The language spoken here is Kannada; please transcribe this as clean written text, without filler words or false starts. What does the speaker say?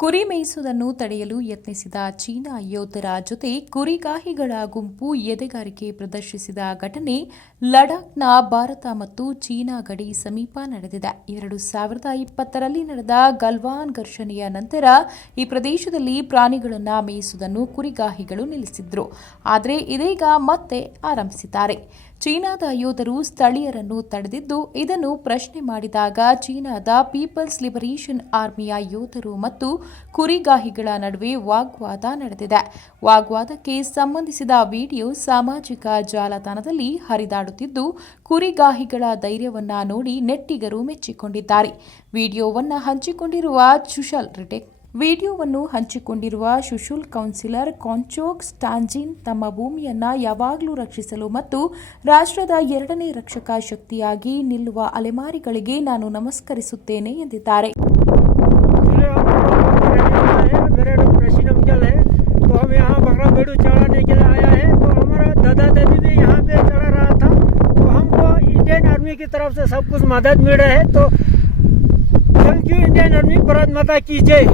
ಕುರಿ ಮೇಯಿಸುವುದನ್ನು ತಡೆಯಲು ಯತ್ನಿಸಿದ ಚೀನಾ ಯೋಧರ ಜೊತೆ ಕುರಿಗಾಹಿಗಳ ಗುಂಪು ಎದೆಗಾರಿಕೆ ಪ್ರದರ್ಶಿಸಿದ ಘಟನೆ ಲಡಾಖ್ನ ಭಾರತ ಮತ್ತು ಚೀನಾ ಗಡಿ ಸಮೀಪ ನಡೆದಿದೆ. 2020ರಲ್ಲಿ ನಡೆದ ಗಲ್ವಾನ್ ಘರ್ಷಣೆಯ ನಂತರ ಈ ಪ್ರದೇಶದಲ್ಲಿ ಪ್ರಾಣಿಗಳನ್ನು ಮೇಯಿಸುವುದನ್ನು ಕುರಿಗಾಹಿಗಳು ನಿಲ್ಲಿಸಿದ್ರು. ಆದರೆ ಇದೀಗ ಮತ್ತೆ ಆರಂಭಿಸಿದ್ದಾರೆ. ಚೀನಾದ ಯೋಧರು ಸ್ಥಳೀಯರನ್ನು ತಡೆದಿದ್ದು, ಇದನ್ನು ಪ್ರಶ್ನೆ ಮಾಡಿದಾಗ ಚೀನಾದ ಪೀಪಲ್ಸ್ ಲಿಬರೇಷನ್ ಆರ್ಮಿಯ ಯೋಧರು ಮತ್ತು ಕುರಿಗಾಹಿಗಳ ನಡುವೆ ವಾಗ್ವಾದ ನಡೆದಿದೆ. ವಾಗ್ವಾದಕ್ಕೆ ಸಂಬಂಧಿಸಿದ ವಿಡಿಯೋ ಸಾಮಾಜಿಕ ಜಾಲತಾಣದಲ್ಲಿ ಹರಿದಾಡುತ್ತಿದ್ದು, ಕುರಿಗಾಹಿಗಳ ಧೈರ್ಯವನ್ನ ನೋಡಿ ನೆಟ್ಟಿಗರು ಮೆಚ್ಚಿಕೊಂಡಿದ್ದಾರೆ. ವಿಡಿಯೋವನ್ನು ಹಂಚಿಕೊಂಡಿರುವ ಸುಶುಲ್ ಕೌನ್ಸಿಲರ್ ಕಾಂಚೋಕ್ ಸ್ಟಾಂಜಿನ್ ತಮ್ಮ ಭೂಮಿಯನ್ನು ಯಾವಾಗಲೂ ರಕ್ಷಿಸಲು ಮತ್ತು ರಾಷ್ಟ್ರದ ಎರಡನೇ ರಕ್ಷಕ ಶಕ್ತಿಯಾಗಿ ನಿಲ್ಲುವ ಅಲೆಮಾರಿಗಳಿಗೆ ನಾನು ನಮಸ್ಕರಿಸುತ್ತೇನೆ ಎಂದಿದ್ದಾರೆ. की तरफ से सब कुछ मदद मिल रहा है, तो thank you Indian army, Bharat माता की जय।